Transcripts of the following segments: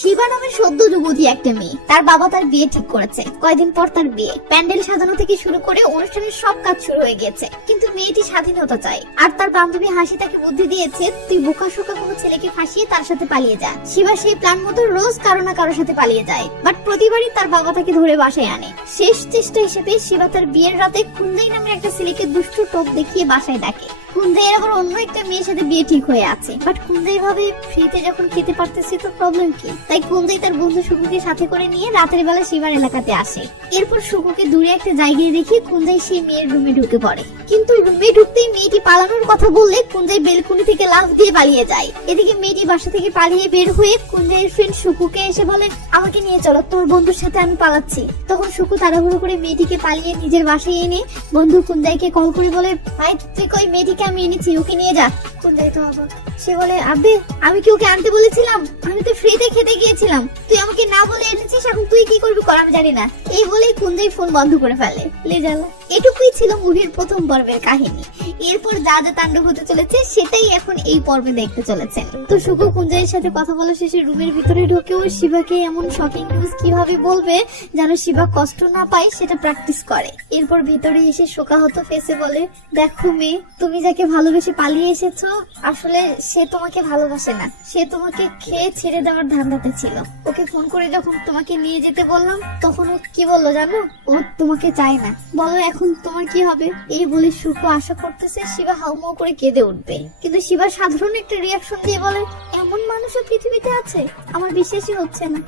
শিবা নামের সদ্য যুবতী একটা মেয়ে, তার বাবা তার বিয়ে ঠিক করেছে। কয়দিন পর তার বিয়ে, প্যান্ডেল সাজানো থেকে শুরু করে অনুষ্ঠানের সব কাজ শুরু হয়ে গেছে। কিন্তু মেয়েটি স্বাধীনতা চায়, আর তার বান্ধবী হাসি তাকে বুদ্ধি দিয়েছে, তুই বোকাশোকা কোনো ছেলেকে ফাঁসিয়ে তার সাথে পালিয়ে যা। শিবা সেই প্ল্যান মতো রোজ কারো না কারোর সাথে পালিয়ে যায়, বাট প্রতিবারই তার বাবা তাকে ধরে বাসায় আনে। শেষ চেষ্টা হিসেবে শিবা তার বিয়ের রাতে কুন্দাই নামের একটা ছেলেকে দুষ্টু টোপ দেখিয়ে বাসায় ডাকে। কুন্দাইয়ের আবার অন্য একটা মেয়ের সাথে বিয়ে ঠিক হয়ে আছে, বাট কুন্দাই ভাবে ফ্রিতে যখন খেতে পারতেছি তো প্রবলেম কি। তাই কুন্দাই তার বন্ধু শুকুকে সাথে করে নিয়ে রাতের বেলা শিবার এলাকাতে আসে। এরপর শুকুকে দূরে একটা জায়গায় রেখে কুন্দাই সেই মেয়ের রুমে ঢুকে পড়ে। কিন্তু রুমে ঢুকতেই মেয়েটি পালানোর কথা বললে কুন্দাই বেলকুনি থেকে লাফ দিয়ে পালিয়ে যায়। এদিকে মেয়েটি বাসা থেকে পালিয়ে বের হয়ে কুন্দাইয়ের ফ্রেন্ড শুকুকে এসে বলে, আমাকে নিয়ে চলো, তোর বন্ধুর সাথে আমি পালাচ্ছি। তখন শুকু তাড়াহুড়ো করে মেয়েটিকে পালিয়ে নিজের বাসায় এনে বন্ধু কুন্দাইকে কল করে বলে, ভাই তুই কই, মেয়েটিকে আমি এনেছি, ওকে নিয়ে যা। কুন্দাই তো অবাক, সে বলে, আব্বে আমি কি ওকে আনতে বলেছিলাম? আমি তো ফ্রিতে খেতে গিয়েছিলাম, তুই আমাকে না বলে এনেছিস, এখন তুই কি করবি কর আমি জানি না। এই বলেই কুন্দাই ফোন বন্ধ করে ফেলে। লে জ্বালা। এটুকুই ছিল মুভির প্রথম পর্বের কাহিনী। এরপর যা যা তাণ্ডব হতে চলেছে সেটাই এখন এই পর্বে দেখতে চলেছেন। তো শুকু কুঞ্জয়ের সাথে কথা বলা শেষে রুমের ভিতরে ঢুকেও শিবাকে এমন শকিং নিউজ কিভাবে বলবে যেন শিবা কষ্ট না পায় সেটা প্র্যাকটিস করে। এরপর ভিতরে এসে শোকাহত ফেসে বলে, দেখো মেয়ে, তুমি যাকে ভালোবেসে পালিয়ে এসেছো আসলে সে তোমাকে ভালোবাসে না, সে তোমাকে খেয়ে ছেড়ে দেওয়ার ধান্দাতে ছিল। ওকে ফোন করে যখন তোমাকে নিয়ে যেতে বললাম তখন ও কি বললো জানো? ও তোমাকে চায় না। বলো এখন তোমার কি হবে? এই বলে শুকু আশা করতেছে শিবা হাউমাউ করে কেঁদে উঠবে, কিন্তু শিবা সাধারণ একটা রিয়াকশন দিয়ে বলে, এমন মানুষও পৃথিবীতে আছে? আমার বিশ্বাসই হচ্ছে না,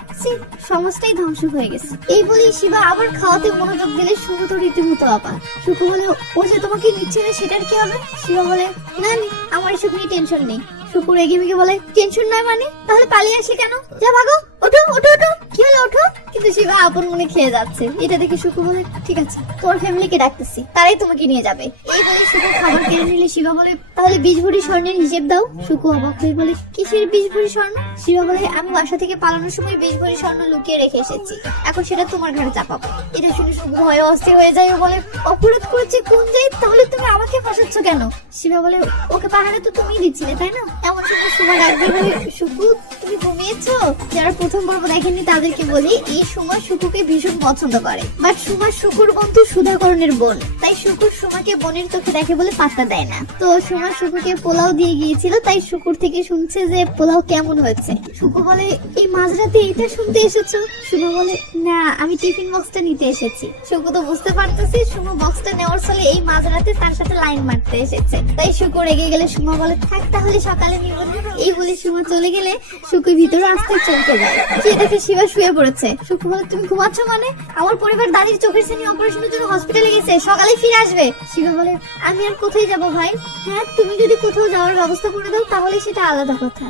সমাজটাই ধ্বংস হয়ে গেছে। এই বলেই শিবা আবার খাওয়াতে মনোযোগ দিলে শুকু তো রীতিমতো আবার। শুকু বলে, ও যে তোমাকে নিচ্ছে না সেটার কি হবে? শিবা বলে, না আমার এসব নিয়ে টেনশন নেই। শুকু রেগে মেগে বলে, টেনশন নয় মানে? তাহলে পালিয়ে আসি কেন? যা ভাগো, ওঠো ওঠো ওঠো। কি হলো, ওঠো। কিন্তু শিবা আপন মনে খেয়ে যাচ্ছে। এটা দেখে শুকু বলে, ঠিক আছে, তোর ফ্যামিলিকে ডাকতেছি, তারাই তোমাকে নিয়ে যাবে। এই বলে শুকু খাবার কেড়ে নিলে শিবা বলে, তাহলে 20 ভরি স্বর্ণের হিসেব দাও। শুকু অবাক হয়ে বলে, কিসের 20 ভরি স্বর্ণ? শিবা বলে, আমি বাসা থেকে পালানোর সময় 20 ভরি স্বর্ণ লুকিয়ে রেখে এসেছি, এখন সেটা তোমার ঘরে চাপাবো। এটা শুনে শুকু ভয়ে অস্থির হয়ে যায় ও বলে, অপরাধ করেছে কোন যাই, তাহলে তুমি আমাকে ফাঁসাচ্ছ কেন? শিবা বলে, ওকে পাহাড়ে তো তুমিই দিচ্ছিলে তাই না? এমন সময় শিবা ডাক দিয়ে বলে, শুকু তুমি ঘুমিয়েছো? যারা প্রথম পর্ব দেখেননি তাদেরকে বলি, এই সুমা শুকুকে ভীষণ পছন্দ করে, বাট সুমা শুকুর বন্ধু সুধাকরণের বোন, তাই শুকুর সুমাকে বোনের চোখে দেখে বলে পাত্তা দেয় না। তো সুমা শুকুকে পোলাও দিয়ে গিয়েছিল, তাই শুকুর থেকে শুনছে যে পোলাও কেমন হয়েছে। শুকু বলে, এই মাঝরাতে এটা শুনতে এসেছো? সুমা বলে, না আমি টিফিন বক্সটা নিতে এসেছি। শুকু তো বুঝতে পারতেছি সুমা বক্সটা নেওয়ার ফলে এই মাঝরাতে তার সাথে লাইন মারতে এসেছে, তাই শুকু রেগে গেলে সুমা বলে, থাক তাহলে সকালে নিব না। এই বলে সুমা চলে গেলে শুকু ভিতরে আসতে চলতে যায়। সে দেখে শিবা শুয়ে পড়েছে। শুকু বলে, তুমি ঘুমাচ্ছ মানে? আমার পরিবার দাদির চোখের শ্রেণী অপারেশনের জন্য হসপিটালে গেছে, সকালে ফিরে আসবে। শিবা বলে, আমি আর কোথায় যাব ভাই? হ্যাঁ তুমি যদি কোথাও যাওয়ার ব্যবস্থা করে দাও তাহলে সেটা আলাদা কথা।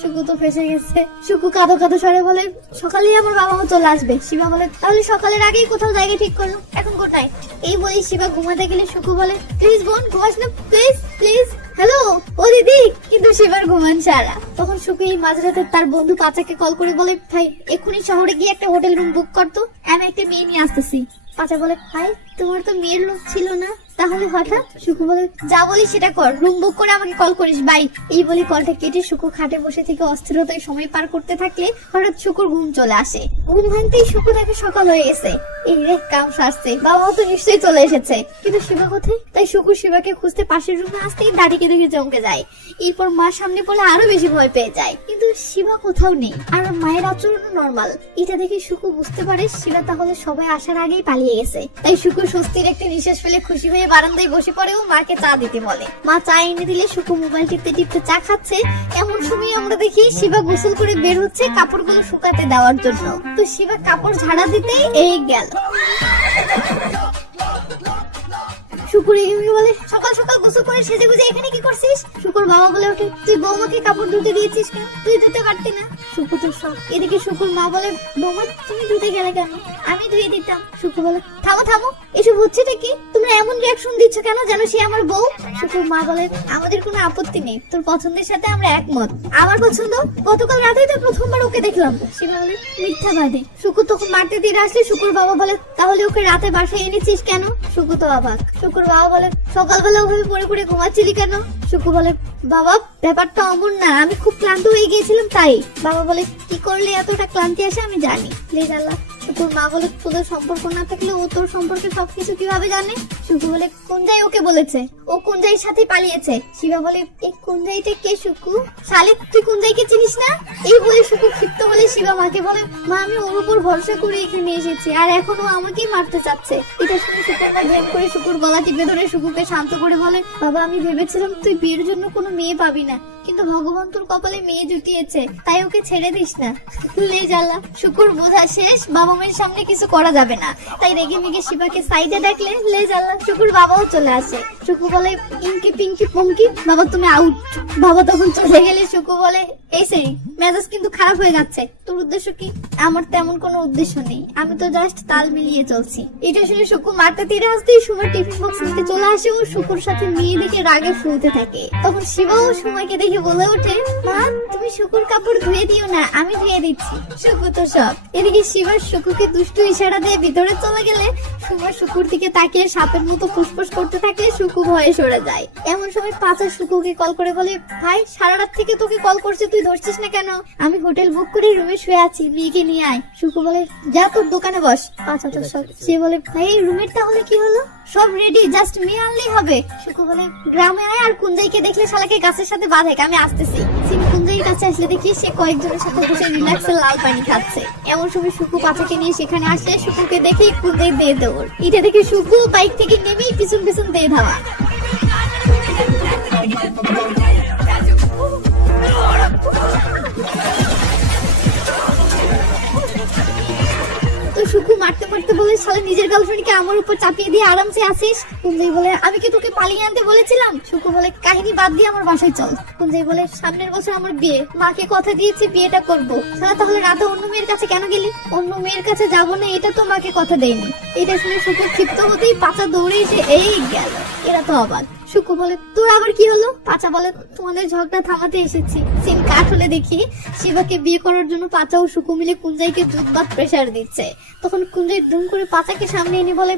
শুকু তো ফেসে গেছে। শুকু কাঁদো কাঁদো স্বরে বলে, সকালেই আমার বাবা মা চলে আসবে। শিবা বলে, তাহলে সকালের আগেই কোথাও জায়গা ঠিক করো, এখন গুড নাইট। এই বলেই শিবা ঘুমাতে গেলে শুকু বলে, প্লিজ বোন ঘুমাস না, প্লিজ প্লিজ। হ্যালো ও দিদি। কিন্তু শিবার ঘুমান সারা। তখন শুকু এই মাঝরাতে তার বন্ধু পাচাকে কল করে বলে, ভাই এক্ষুনি শহরে গিয়ে একটা হোটেল রুম বুক করতো, আমি একটা মেয়ে নিয়ে আসতেছি। পাচা বলে, ভাই তোমার তো মেয়ের লোক ছিল না, তাহলে হঠাৎ? শুকু বলে, যা বলি সেটা কর, রুম বুক করে আমাকে কল করিস, বাই। এই বলে কলটা কেটে শুকু খাটে বসে থেকে অস্থিরতায় সময় পার করতে থাকলে হঠাৎ শুকুর ঘুম চলে আসে। ঘুম ভাঙতেই শুকু দেখে সকাল হয়ে গেছে। এই রে কাম সারছে, বাবাও তো নিশ্চয়ই চলে এসেছে, কিন্তু শিবা কোথায়? তাই শুকু শিবাকে খুঁজতে পাশের রুমে আসতেই দাদিকে দেখে চমকে যায়। এরপর মা সামনে পড়লে আরো বেশি ভয় পেয়ে যায়, কিন্তু শিবা কোথাও নেই, আর মায়ের আচরণও নর্মাল। এটা দেখে শুকু বুঝতে পারে শিবা তাহলে সবাই আসার আগেই পালিয়ে গেছে। তাই শুকু স্বস্তির একটা নিঃশ্বাস ফেলে খুশি হয়ে বারান্দায় বসে পড়েও মাকে চা দিতে বলে। মা চা এনে দিলে শুকু মোবাইল টিপতে টিপতে চা খাচ্ছে। এমন সময় আমরা দেখি শিবা গোসল করে বের হচ্ছে কাপড়গুলো শুকাতে দেওয়ার জন্য। তো শিবা কাপড় ঝাড়া দিতেই এই গেল। শুকুর এগিয়ে বলে, সকাল সকাল গোসল করে সেজে গুজে এখানে কি করছিস? শুকুর বাবা বলে ওঠে, তুই বৌমাকে কাপড় ধুতে দিয়েছিস কেন? তুই ধুতে পারতি না? শুকু তো সব। এদিকে শুকুর মা বলে, বৌমা তুমি ধুতে গেলে কেন? আমি ধুয়ে দিতাম। শুকু বলে, থামো থামো, এসব হচ্ছেটা কি? তোমরা এমন রিয়াকশন দিচ্ছ কেন যেন সে আমার বউ? শুকুর মা বলে, আমাদের কোনো আপত্তি নেই, তোর পছন্দের সাথে আমরা একমত। আমার পছন্দ? গতকাল রাতেই তো প্রথমবার ওকে দেখলাম। শিবা বলে, মিথ্যাবাদী। শুকু তখন মারতে দিয়ে আসলে শুকুর বাবা বলে, তাহলে ওকে রাতে বাসায় এনেছিস কেন? শুকু তো অবাক। শুকুর শুকুর বাবা বলে সকালবেলা ওভাবে পড়ে পড়ে ঘুমাচ্ছিলি কেন? শুকু বলে বাবা ব্যাপারটা অমন না, আমি খুব ক্লান্ত হয়ে গিয়েছিলাম তাই। বাবা বলে কি করলে এতটা ক্লান্তি আসে আমি জানি। লেজাল্লা শুকুর মা বলে তোদের সম্পর্ক না থাকলে ও তোর সম্পর্কে সবকিছু কিভাবে জানে? শুকু বলে কুঞ্জাই ওকে বলেছে, ও কুঞ্জাইয়ের সাথে পালিয়েছে। শিবা বলে এই কুঞ্জাইটা কে শুকু? শালে তুই কুঞ্জাইকে চিনিস না? এই বলে শুকু ক্ষিপ্ত বলে শিবা মাকে বলে মা আমি ওর উপর ভরসা করে এখানে এসেছি আর এখন ও আমাকেই মারতে চাচ্ছে। এটা শুনে শুকুর মা ঘেম করে শুকুর গলা টিপে ধরে শুকুকে শান্ত করে বলে বাবা আমি ভেবেছিলাম তুই বিয়ের জন্য কোনো মেয়ে পাবি না, কিন্তু ভগবান তোর কপালে মেয়ে জুটিয়েছে, তাই ওকে ছেড়ে দিস না। লে জ্বালা শুকুর বোঝা শেষ, বাবা মায়ের সামনে কিছু করা যাবে না, তাই রেগে মেগে শিবাকে সাইডে ডাকলে লে জ্বালা শুকুর বাবাও চলে আসে। শুকু বলে ইনকি পিঙ্কি পঙ্কি বাবা তুমি আউট। বাবা তখন চলে গেলে শুকু বলে এই সেই মেজাজ কিন্তু খারাপ হয়ে যাচ্ছে, তোর উদ্দেশ্য কি? আমার তেমন কোনো উদ্দেশ্য নেই, আমি তো জাস্ট তাল মিলিয়ে চলছি। এটা শুনে শুকু মারতে তীরে আসতেই সুমা টিফিন বক্স নিতে চলে আসে ও শুকুর সাথে মেয়ে দেখে রাগে ফুলতে থাকে। তখন শিবাও সময়কে দেখে বলে ওঠে মা তুমি শুকুর কাপড় ধুয়ে দিও না, আমি ধুয়ে দিচ্ছি। শুকু তো সব। এদিকে শিবা শুকুকে দুষ্টু ইশারা দিয়ে ভিতরে চলে গেলে সুমা শুকুর দিকে তাকিয়ে সাপের মতো ফুসফুস করতে থাকে। শুকু ভয়ে সরে যায়। এমন সময় পাঁচা শুকুকে কল করে বলে ভাই সারা রাত থেকে তোকে কল করছে, তুই ধরছিস না কেন? আমি হোটেল বুক করে রুমে শুয়ে আছি, মেয়েকে নিয়ে আয়। শুকু বলে যা তোর দোকানে বস। পাঁচা তো সব। সে বলে ভাই রুমের তাহলে কি হলো? সব রেডি, জাস্ট মেয়ে আনলেই হবে। শুকু বলে গ্রামে আয় আর কুঞ্জাইকে দেখলে শালাকে গাছের সাথে বাঁধে, আমি আসতেছি। সিমি কুঞ্জাইয়ের কাছে আসলে দেখি সে কয়েকজনের সাথে বসে রিল্যাক্সে লাল পানি খাচ্ছে। এমন সময় শুকু পাচাকে নিয়ে সেখানে আসে। শুকুকে দেখেই কুঞ্জাই দিয়ে দৌড়। এটা দেখে শুকু বাইক থেকে নেমেই পিছন পিছন দিয়ে ধাওয়া। শুকু মারতে মারতে বলে শালা নিজের গার্লফ্রেন্ডকে আমার উপর চাপিয়ে দিয়ে আরামসে আসিস। কুঞ্জাই বলে আমি কি তোকে পালিয়ে আনতে বলেছিলাম? শুকু বলে কাহিনী বাদ দিয়ে আমার বাসায় চল। কুঞ্জাই বলে সামনের বছর আমার বিয়ে, মাকে কথা দিয়েছি বিয়েটা করব। শালা তাহলে রাতে অন্য মেয়ের কাছে কেন গেলি? অন্য মেয়ের কাছে যাব না এটা তো মাকে কথা দেয়নি। এটা শুনে শুকু ক্ষিপ্ত হতেই পাচা দৌড়ে এসে এই গেল। এরা তো অবাক। শুকু বলে তোর আবার কি হলো? পাচা বলে তোমাদের ঝগড়া থামাতে এসেছি। সিন কাট হলে দেখি শিবাকে বিয়ে করার জন্য পাচা ও শুকু মিলে কুঞ্জাইকে জুতবাদ প্রেসার দিচ্ছে। তখন কুঞ্জাই দুম করে পাচাকে সামনে এনে বলে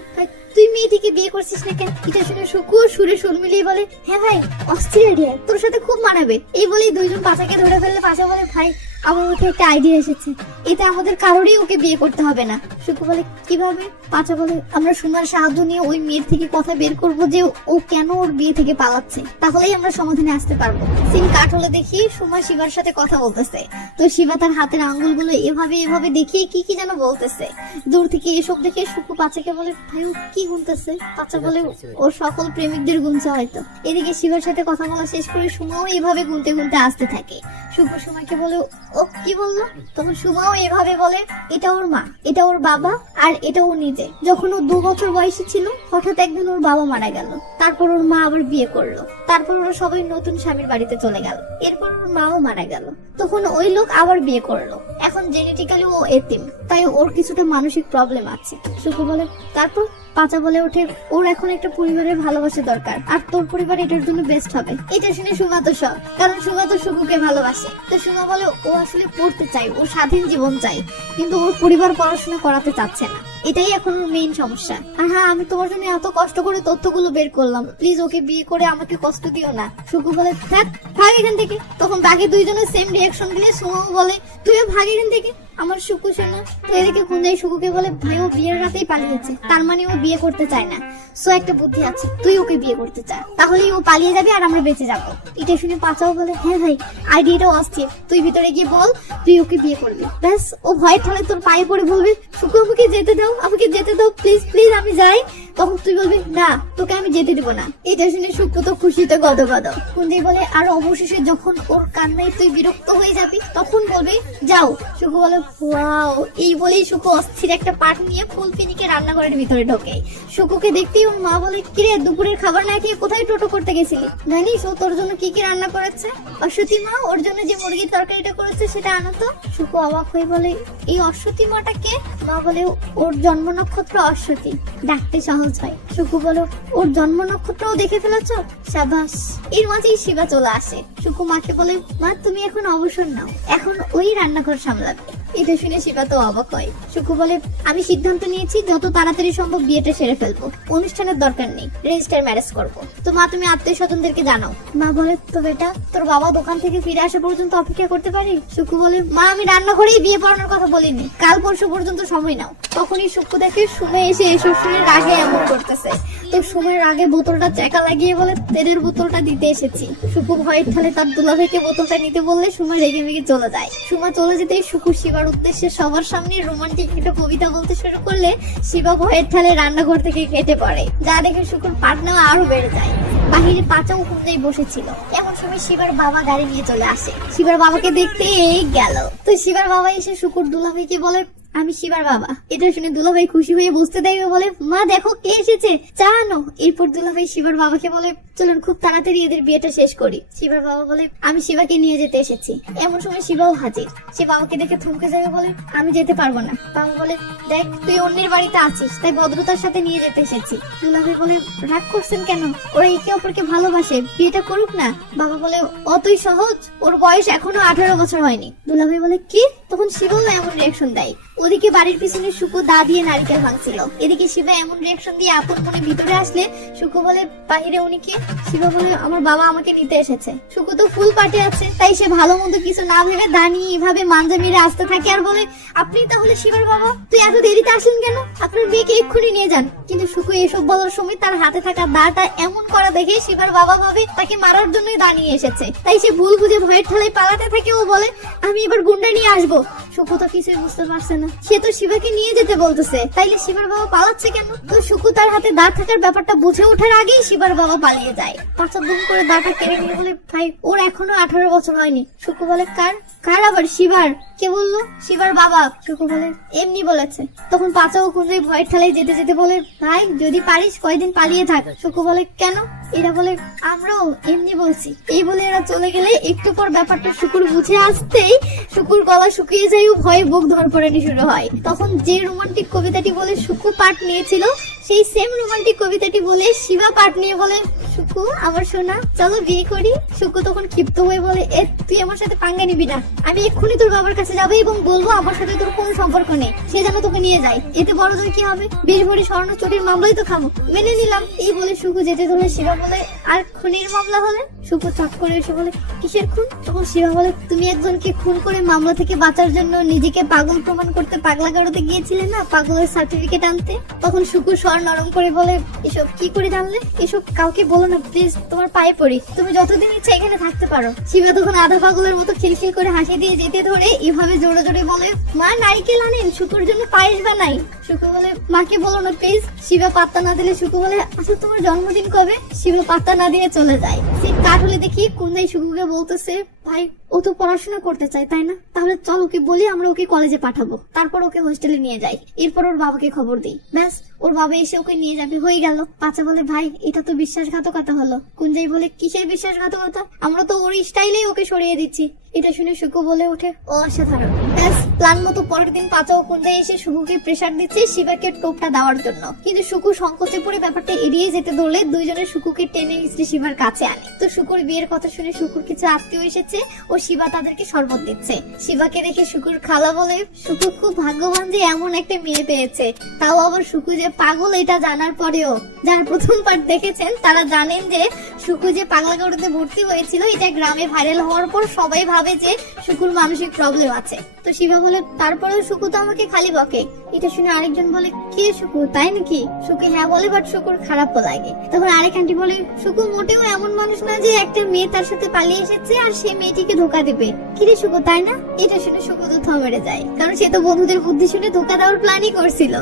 তুই মেয়েটিকে বিয়ে করছিস না কেন? এটা শুনে শুকু সুরে সুর মিলিয়ে বলে হ্যাঁ ভাই অস্থির আইডিয়া, তোর সাথে খুব মানাবে। এই বলেই দুইজন পাচাকে ধরে ফেললে পাচা বলে ভাই আমার মাথায় একটা আইডিয়া এসেছে, এতে আমাদের কারোরই ওকে বিয়ে করতে হবে না। শুকু বলে কিভাবে? পাচা বলে আমরা সুমার সাহায্য নিয়ে ওই মেয়ের থেকে কথা বের করব যে ও কেন ওর বিয়ে থেকে পালাচ্ছে, তাহলেই আমরা সমাধানে আসতে পারবো। সিন কাট হলে দেখি সুমা শিবার সাথে কথা বলতেছে। তো শিবা তার হাতের আঙ্গুলগুলো এভাবে এভাবে দেখিয়ে কি কি যেন বলতেছে। দূর থেকে এসব দেখে শুকু পাচাকে বলে ভাই ও কি গুনতেছে? পাচা বলে ওর সকল প্রেমিকদের গুনছে হয়তো। এদিকে শিবার সাথে কথা বলা শেষ করে সুমাও এভাবে গুনতে গুনতে আসতে থাকে। শুকু সুমাকে বলে ও কি বললো? তখন সুমাও এভাবে বলে এটা ওর মা, এটা ওর বাবা, আর এটা ও নিজে। যখন ও 2 বছর বয়সী ছিল হঠাৎ একদিন ওর বাবা মারা গেল, তারপর ওর মা আবার বিয়ে করলো, তারপর ওরা সবাই নতুন স্বামীর বাড়িতে চলে গেল, এরপর ওর মাও মারা গেল, তখন ওই লোক আবার বিয়ে করলো। এখন জেনেটিক্যালি ও এতিম, তাই ওর কিছুটা মানসিক প্রবলেম আছে। শুকু বলে তারপর? পাচা বলে ওঠে ওর এখন একটা পরিবারের ভালোবাসা দরকার, আর তোর পরিবার এটার জন্য বেস্ট হবে। এটা শুনে সুমা তো সব, কারণ সুমা তো শুকুকে ভালোবাসে। তো সুমা বলে ও আসলে পড়তে চাই, ও স্বাধীন জীবন চাই, কিন্তু ওর পরিবার পড়াশোনা করাতে চাচ্ছে না, এটাই এখন ওর মেইন সমস্যা। আর হ্যাঁ আমি তোমার জন্য এত কষ্ট করে তথ্যগুলো বের করলাম, প্লিজ ওকে বিয়ে করে আমাকে কষ্ট দিও না। শুকু বলে থাক ভাগ এখান থেকে। তখন বাকি দুইজনের সেম রিয়াকশন দিলে সুমাও বলে তুইও ভাগ এখান থেকে আমার শুকু শোনা। তো এদিকে কুঞ্জাই শুকুকে বলে ভাই ও বিয়ের রাতেই পালিয়েছে, তার মানে ও বিয়ে করতে চায় না। সো একটা বুদ্ধি আছে, তুই ওকে বিয়ে করতে চা, তাহলেই ও পালিয়ে যাবে আর আমরা বেঁচে যাবো। এটা শুনে পাচাও বলে হ্যাঁ ভাই আইডিয়াটা অস্থির, তুই ভিতরে গিয়ে বল তুই ওকে বিয়ে করবি। ব্যাস ও ভয় ঠলে তোর পায়ে পড়ে বলবে শুকু আমাকে যেতে দাও, আমাকে যেতে দাও প্লিজ প্লিজ আমি যাই। তখন তুই বলবি না তোকে আমি যেতে দেবো না। এটা শুনে শুকু তো খুশিতে গদগদ। কুঞ্জাই বলে আর অবশেষে যখন ওর কান্নায় তুই বিরক্ত হয়ে যাবি তখন বলবে যাও। শুকু বলে ওয়াও। এই বলেই শুকু অস্থির একটা পাট নিয়ে ফুলফিনিকে রান্নাঘরের ভিতরে ঢোকে। শুকুকে দেখতেই ওর মা বলে কিরে দুপুরের খাবার না খেয়ে কোথায় টোটো করতে গেছিলি? জানিস ও তোর জন্য কি কি রান্না করেছে? অশ্বতী মা ওর জন্য যে মুরগির তরকারিটা করেছে সেটা আনো তো। শুকু অবাক হয়ে বলে এই অশ্বতী মাটা কে? মা বলে ওর জন্ম নক্ষত্র অশ্বতী, ডাকতে সহজ হয়। শুকু বলো ওর জন্ম নক্ষত্রও দেখে ফেলেছ? সাবাস। এর মাঝেই শিবা চলে আসে। শুকু মাকে বলে মা তুমি এখন অবসর নাও, এখন ওই রান্নাঘর সামলাবে। এটা শুনে শিবা তো অবাক হয়। সুকু বলে, আমি সিদ্ধান্ত নিয়েছি যত তাড়াতাড়ি সম্ভব বিয়েটা সেরে ফেলবো, অনুষ্ঠানের দরকার নেই, রেজিস্টার ম্যারেজ করবো। তো মা তুমি আত্মীয় স্বজনদেরকে জানাও। মা বলে, তো বেটা তোর বাবা দোকান থেকে ফিরে আসা পর্যন্ত অপেক্ষা করতে পারি? সুকু বলে, মা আমি রান্নাঘরেই বিয়ে পড়ানোর কথা বলিনি, কাল পরশু পর্যন্ত সময় নাও। তখনই সুকু দেখে সুমে এসে এসব শুনে রাগে এমন করতেছে। তো সুমের আগে বোতলটা চেকা লাগিয়ে বলে, তেলের বোতলটা দিতে এসেছি। সুকু ভয়ের ঠালে তার দুলাভাইকে বোতলটা নিতে বললে সুমা রেগে মেগে চলে যায়। সুমা চলে যেতেই সুকু শিবার উদ্দেশ্যে সবার সামনে রোমান্টিক একটা কবিতা বলতে শুরু করলে শিবা ভয়ের ঠালে রান্নাঘর থেকে কেটে পড়ে, যা দেখে সুকুর পাটনাও আরো বেড়ে যায়। বাহিরে পাচাও কুন্দাই বসেছিল। এমন সময় শিবার বাবা গাড়ি নিয়ে চলে আসে। শিবার বাবাকে দেখতে এই গেল। তো শিবার বাবা এসে সুকুর দুলাভাইকে বলে, আমি শিবার বাবা। এটা শুনে দুলাভাই খুশি হয়ে বসতে দেয়, বলে, মা দেখো কে এসেছে, চা আনো। এরপর দুলাভাই শিবার বাবাকে বলে, চলুন খুব তাড়াতাড়ি এদের বিয়েটা শেষ করি। শিবার বাবা বলে, আমি শিবাকে নিয়ে যেতে এসেছি। এমন সময় শিবাও হাজির। সে বাবাকে দেখে থমকে যাবে, বলে, আমি যেতে পারবো না। বাবা বলে, দেখ তুই অন্যের বাড়িতে আছিস, তাই ভদ্রতার সাথে নিয়ে যেতে এসেছি। দুলাভাই বলে, রাগ করছেন কেন, ওরা একে অপরকে ভালোবাসে, বিয়েটা করুক না। বাবা বলে, অতই সহজ, ওর বয়স এখনো 18 বছর হয়নি। দুলাভাই বলে, কি? তখন শিবাও এমন রিয়াকশন দেয়। ওদিকে বাড়ির পিছনে সুকু দা দিয়ে নারকেল ভাঙছিল। এদিকে শিবা এমন রিয়াকশন দিয়ে আপন মনে ভিতরে আসলে সুকু বলে, বাহিরে উনি কে? শিবা বলে, আমার বাবা আমাকে নিতে এসেছে। সুকু তো ফুল পাটে আছে, তাই সে ভালো মন্দ কিছু না ভেবে দাঁড়িয়ে এভাবে মাঞ্জা মেরে আসতে থাকে আর বলে, আপনি তাহলে শিবার বাবা? তুই এত দেরিতে আসলেন কেন? আপনার মেয়েকে এক্ষুনি নিয়ে যান। কিন্তু সুকু এসব বলার সময় তার হাতে থাকা দাটা এমন করা দেখে শিবার বাবা ভাবে তাকে মারার জন্যই দাঁড়িয়ে এসেছে। তাই সে ভুল বুঝে ভয়ের ঠালায় পালাতে থাকে ও বলে, আমি এবার গুন্ডা নিয়ে আসবো। সুকু তো কিছুই বুঝতে পারছে না, সে তো শিবাকে নিয়ে যেতে বলতেছে, তাইলে শিবার বাবা পালাচ্ছে কেন? তো সুকু তার হাতে দাঁত থাকার ব্যাপারটা বুঝে ওঠার আগেই শিবার বাবা পালিয়ে যায়। পাঁচা দুম করে দাঁটা কেড়ে নিয়ে বলে, ভাই ওর এখনো 18 বছর হয়নি। সুকু বলে, কার কার আবার? শিবার। কে বললো? শিবার বাবা। সুকু বলে, এমনি বলেছে। তখন পাঁচা ও কুঞ্জয় ভয়ের ঠালায় যেতে যেতে বলে, ভাই যদি পারিস কয়দিন পালিয়ে থাক। সুকু বলে, কেন? এরা বলে, আমরাও এমনি বলছি। এই বলে এরা চলে গেলে একটু পর ব্যাপারটা শুকুর বুঝে আসতেই শুকুর গলা শুকিয়ে যায় ও ভয়ে বুক ধরপড়ানি শুরু হয়। তখন যে রোমান্টিক কবিতাটি বলে সুকু পাঠ নিয়েছিল, সেই সেম রোমান্টিক কবিতাটি বলে শিবা পাঠ নিয়ে বলে, সুকু আমার সোনা চলো বিয়ে করি। সুকু তখন ক্ষিপ্ত হয়ে বলে, এ তুই আমার সাথে পাঙ্গা নিবি না, আমি এক্ষুনি তোর বাবার কাছে যাবো এবং বলবো আমার সাথে তোর কোনো সম্পর্ক নেই, সে যেন তোকে নিয়ে যায়। এতে বড় জয় কি হবে? 20 ভরি স্বর্ণ চুরির মামলাই তো খামো। মেনে নিলাম। এই বলে সুকু যেতে ধরলে শিবা বলে, আর খুনের মামলা হলে? সুকু চট করে এসে বলে, কিসের খুন? তখন শিবা বলে, তুমি একজনকে খুন করে মামলা থেকে বাঁচার জন্য নিজেকে পাগল প্রমাণ করতে পাগলাগারোতে গিয়েছিলে না, পাগলের সার্টিফিকেট আনতে। তখন সুকু স্বর নরম করে বলে, এসব কি করে জানলে? এসব কাউকে বলো না প্লিজ, তোমার পায়ে পড়ি, তুমি যতদিন ইচ্ছা এখানে থাকতে পারো। শিবা তখন আধা পাগলের মতো খিলখিল করে হাসি দিয়ে যেতে ধরে এভাবে জোরে জোরে বলে, মা নারকেল আনেন, শুকুর জন্য পায়েস বানাই। সুকু বলে, মাকে বলো না প্লিজ। শিবা পাত্তা না দিলে সুকু বলে, আচ্ছা তোমার জন্মদিন কবে? শিবা পাত্তা না দিয়ে চলে যায়। সে কাঠুলে দেখি কুন্দাই সুকুকে বলতেছে, ভাই ও তো পড়াশোনা করতে চায় তাই না, তাহলে চল ওকে বলি আমরা ওকে কলেজে পাঠাবো, তারপর ওকে হোস্টেলে নিয়ে যাই, এরপর ওর বাবাকে খবর দিই, ব্যাস ওর বাবা এসে ওকে নিয়ে যাবে, হয়ে গেল। পাচা বলে, ভাই এটা তো বিশ্বাসঘাতকতা হলো। কুঞ্জাই বলে, কিসের বিশ্বাসঘাতকতা? আমরা তো ওর স্টাইলেই ওকে সরিয়ে দিচ্ছি। এটা শুনে সুকু বলে ওঠে, ও অসাধারণ। ব্যাস প্ল্যান মতো পরের দিন পাচা ও কুঞ্জাই এসে সুকুকে প্রেসার দিচ্ছে শিবাকে টোপটা দেওয়ার জন্য, কিন্তু সুকু সংকোচে পড়ে ব্যাপারটা এড়িয়ে যেতে ধরলে দুইজনে সুকুকে টেনে ইস্ত্রি শিবার কাছে আনে। তো সুকুর বিয়ের কথা শুনে সুকুর কিছু আত্মীয় এসেছে ও শিবা তাদেরকে শরবত দিচ্ছে। শিবাকে দেখে সুকুর খালা বলে, সুকু খুব ভাগ্যবান যে এমন একটা মেয়ে পেয়েছে, তাও আবার সুকু যে পাগল এটা জানার পরেও। যারা প্রথম পার্ট দেখেছেন তারা জানেন যে সুকু যে পাগলাগারোতে ভর্তি হয়েছিল, এটা গ্রামে ভাইরাল হওয়ার পর সবাই ভাবে যে সুকুর মানসিক প্রবলেম আছে। তো শিবা বলে, তারপরেও সুকু তো আমাকে খালি বকে। এটা শুনে আরেকজন বলে, কে সুকু, তাই নাকি? সুকু হ্যাঁ বলে, বাট সুকুর খারাপও লাগে। তখন আরেক আন্টি বলে, সুকু মোটেও এমন মানুষ না যে একটা মেয়ে তার সাথে পালিয়ে এসেছে আর সে মেয়েটিকে ধোকা দেবে। কিরে সুকু, তাই না? এটা শুনে সুকু তো থমেড়ে যায়, কারণ সে তো বন্ধুদের বুদ্ধি শুনে ধোকা দেওয়ার প্ল্যানই করছিল।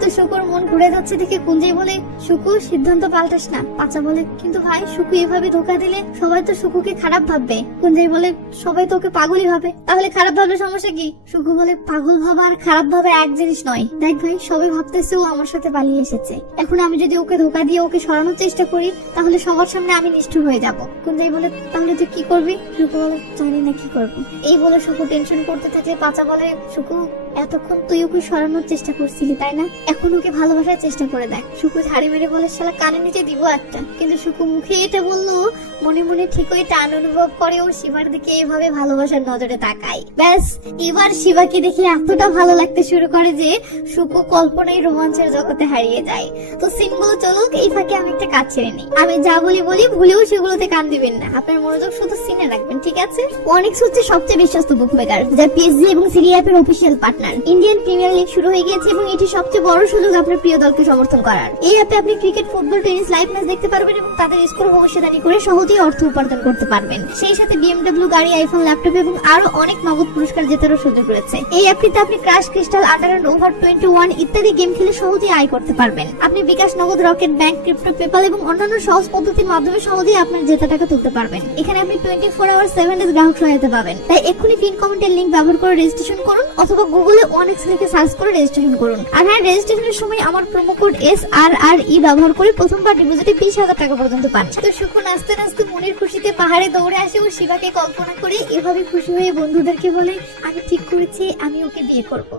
তো সুকুর মন ঘুরে যাচ্ছে দেখে কুঞ্জাই বলে, সুকু সিদ্ধান্ত পাল্টাস না। পাচা বলে, কিন্তু ভাই সুকু এভাবে ধোকা দিলে সবাই তো সুকুকে খারাপ ভাববে। কুঞ্জাই বলে, সবাই তো ওকে পাগলই ভাবে, তাহলে খারাপ ভাবলে সমস্যা কি? সুকু বলে, পাগল ভাবা আর খারাপ ভাবা এক জিনিস নয়। দেখ ভাই, সবাই ভাবতেছে ও আমার সাথে পালিয়ে এসেছে, এখন আমি যদি ওকে ধোকা দিয়ে ওকে সরানোর চেষ্টা করি তাহলে সবার সামনে আমি নিষ্ঠুর হয়ে যাব। কুঞ্জাই বলে, তাহলে তুই কি করবি? সুকু বলে, জানি না কি করবো। এই বলে সুকু টেনশন করতে থাকে। পাচা বলে, সুকু এতক্ষণ তুই ওকে সরানোর চেষ্টা করছিলি তাই না, এখন ওকে ভালোবাসার চেষ্টা করে দেখ। শুকু ঝাড়ি মেরে বলে শালা কানের নিচে দিব একটা। কিন্তু শুকু মুখে এটা বললো, মনে মনে ঠিক ওই টান অনুভব করে ও শিবার দিকে এভাবে ভালোবাসার নজরে তাকায়। ব্যাস এবার শিবাকে দেখে এতটা ভালো লাগতে শুরু করে যে শুকু কল্পনায় রোমাঞ্চের জগতে হারিয়ে যায়। তো সিনগুলো চলুক, এই ফাঁকে আমি একটা কাজ ছেড়ে নিই। আমি যা বলি ভুলেও সেগুলোতে কান দিবেন না, আপনার মনোযোগ শুধু সিনে রাখবেন, ঠিক আছে? অনেক হচ্ছে সবচেয়ে বিশ্বস্ত বুকমেকার, যা পিএসজি এবং সিরি অ্যাপের official partner. Indian premier league শুরু হয়ে গিয়েছে এবং এটি সবচেয়ে বড় সুযোগ আপনার প্রিয় দলকে সমর্থন করার। এই অ্যাপে আপনি cricket, football, tennis live match দেখতে পারবেন এবং তাদের স্কোর ভবিষ্যদ্বাণী করে সহজেই অর্থ উপার্জন করতে পারবেন। সেই সাথে BMW গাড়ি, আইফোন, ল্যাপটপ এবং আরো অনেক নগদ পুরস্কার জেতারও সুযোগ রয়েছে। এই অ্যাপটিতে আপনি crash, crystal, under and over 21 ইত্যাদি গেম খেলে সহজেই আয় করতে পারবেন। আপনি বিকাশ, নগদ, রকেট, ব্যাংক, ক্রিপ্টো, পেপাল এবং অন্যান্য সহজ পদ্ধতির মাধ্যমে সহজেই আপনার জেতা টাকা তুলতে পারবেন। এখানে আপনি 24 আওয়ার 7 ডেজ গ্রাহক সহায়তা পাবেন। তাই এক্ষুনি পিন কমেন্টের লিংক ব্যবহার করে রেজিস্ট্রেশন করুন অথবা গুগলে 1x লিখে সার্চ করে রেজিস্ট্রেশন করুন। আর হ্যাঁ, রেজিস্ট্রেশনের সময় আমার প্রোমো কোড SRRE ব্যবহার করে প্রথমবার ডিপোজিটে 20,000 টাকা পর্যন্ত পান। তো শুকু নাচতে নাচতে মনের খুশিতে পাহাড়ে দৌড়ে আসে ও শিবাকে কল্পনা করে এভাবে খুশি হয়ে বন্ধুদেরকে বলে, আমি ঠিক করেছি আমি ওকে বিয়ে করবো।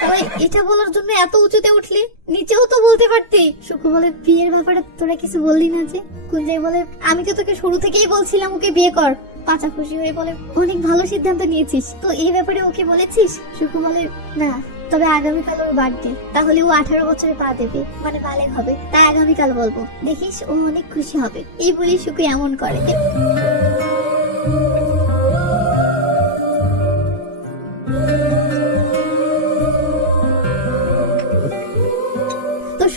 সবাই এটা বলার জন্য এত উঁচুতে উঠলি, নিচেও তো বলতে পারতি। শুকু বলে, বিয়ের ব্যাপারে তোরা কিছু বললি না যে? কুঞ্জাই বলে, আমি তো তোকে শুরু থেকেই বলছিলাম ওকে বিয়ে কর। পাচা খুশি হয়ে বলে, অনেক ভালো সিদ্ধান্ত নিয়েছিস, তো এই ব্যাপারে ওকে বলেছিস? শুকু বলে, না, তবে আগামীকাল ওর বার্থডে, তাহলে ও 18 বছরে পা দেবে, মানে বালেগ হবে, তাই আগামীকাল বলবো, দেখিস ও অনেক খুশি হবে। এই বলে শুকু এমন করে।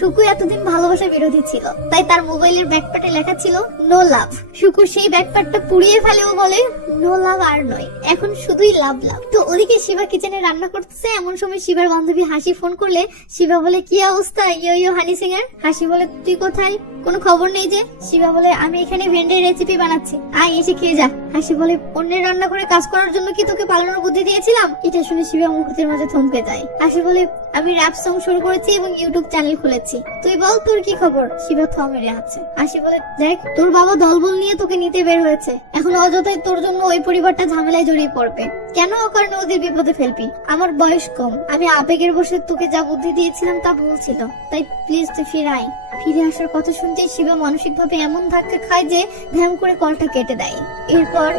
শুকু এতদিন ভালোবাসা বিরোধী ছিল, তাই তার মোবাইলের ব্যাকপ্যাটে লেখা ছিল নো লাভ। শুকু সেই ব্যাকপ্যাটটা পুড়িয়ে ফেলে ও বলে, নো লাভ আর নয়, এখন শুধুই লাভ লাভ। তো ওদিকে শিবা কিচেনে রান্না করতেছে, এমন সময় শিবার বান্ধবী হাসি ফোন করলে শিবা বলে, কি অবস্থা ইয়ো হানি সিং এর? হাসি বলে, তুই কোথায়, কোনো খবর নেই যে? শিবা বলে, আমি এখানে ভেন্ডের রেসিপি বানাচ্ছি, আয় এসে খেয়ে যা। হাসি বলে, অন্যের রান্না করে কাজ করার জন্য কি তোকে পালানোর বুদ্ধি দিয়েছিলাম? এটা শুনে শিবা মুহূর্তের মাঝে থমকে যায়। হাসি বলে, আমি র‍্যাপ সং শুরু করেছি এবং ইউটিউব চ্যানেল খুলেছি, তুই বল তোর কি খবর? শিবা থম মেরে আছে। হাসি বলে, দেখ তোর বাবা দলবল নিয়ে তোকে নিতে বের হয়েছে, এখন অযথাই তোর জন্য ওই পরিবারটা ঝামেলায় জড়িয়ে পড়বে, কেন অকারণে ওদের বিপদে ফেলবি? আমার বয়স কম, আমি আবেগের বসে তোকে যা বুদ্ধি দিয়েছিলাম তা ভুল ছিল, তাই প্লিজ তুই ফিরে আয়। ফিরে আসার কথা শুনতেই শিবা মানসিকভাবে এমন ধাক্কা খায় যে ধ্যাম করে কলটা কেটে দেয়। এরপর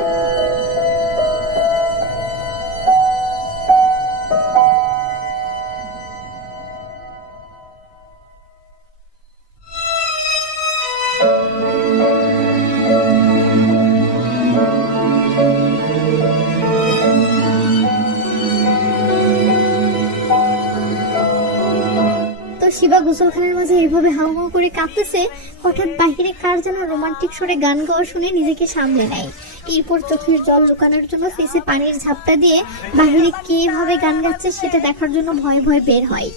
শিবা গোসলখানার মাঝে এইভাবে হাউমাউ করে কাঁপতেছে, হঠাৎ বাহিরে কার যেন রোমান্টিক সুরে গান গাওয়া শুনে নিজেকে সামলে নেয়। এরপর চোখের জল লুকানোর জন্য ফেসে পানির ঝাপটা দিয়ে বাহিরে কে ভাবে গান গাচ্ছে সেটা দেখার জন্য ভয়ে ভয়ে বের হয়।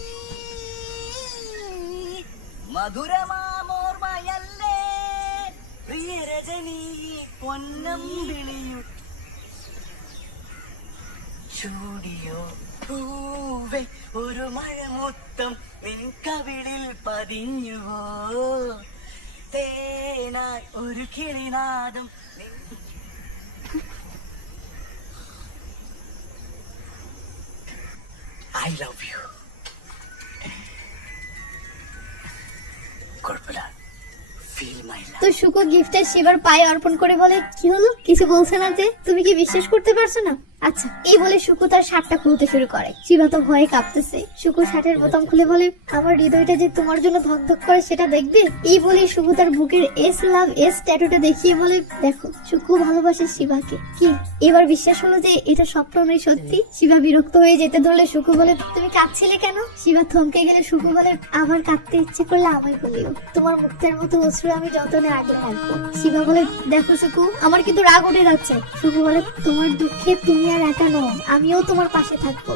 ഒരു മഴമുത്തം നിൻ കവിളിൽ പതിഞ്ഞുവോ, തേനായി ഒരു കിളിനാദം I love you. কুরকুলা ফিল মাই লাভ। তো শুকু গিফটের শিবার পায়ে অর্পণ করে বলে, কি হলো, কিছু বলছে না যে? তুমি কি বিশ্বাস করতে পারছো না? আচ্ছা, এই বলে শুকু তার শার্টটা খুলতে শুরু করে। শিবা তো ভয়ে কাঁপতেছে। শুকু শার্টের বোতাম খুলে বলে, আমার হৃদয়টা যে তোমার জন্য ধকধক করে সেটা দেখবে? এই বলে শুকু তার বুকের এস লাভ এস ট্যাটুটা দেখিয়ে বলে, দেখো শুকু ভালোবাসে শিবাকে। কি এবার বিশ্বাস হলো যে এটা স্বপ্ন নয় সত্যি? শিবা বিরক্ত হয়ে যেতে ধরলে শুকু বলে, তুমি কাঁদছিলে কেন? শিবা থমকে গেলে শুকু বলে, আমার কাঁদতে ইচ্ছে করলে আমায় বলিও, তোমার মুক্তের মতো অশ্রু আমি যতনে আগলে রাখবো। শিবা বলে, দেখো শুকু, আমার কিন্তু রাগ উঠে যাচ্ছে। শুকু বলে, তোমার দুঃখে তুমি আর একা নও, আমিও তোমার পাশে থাকবো।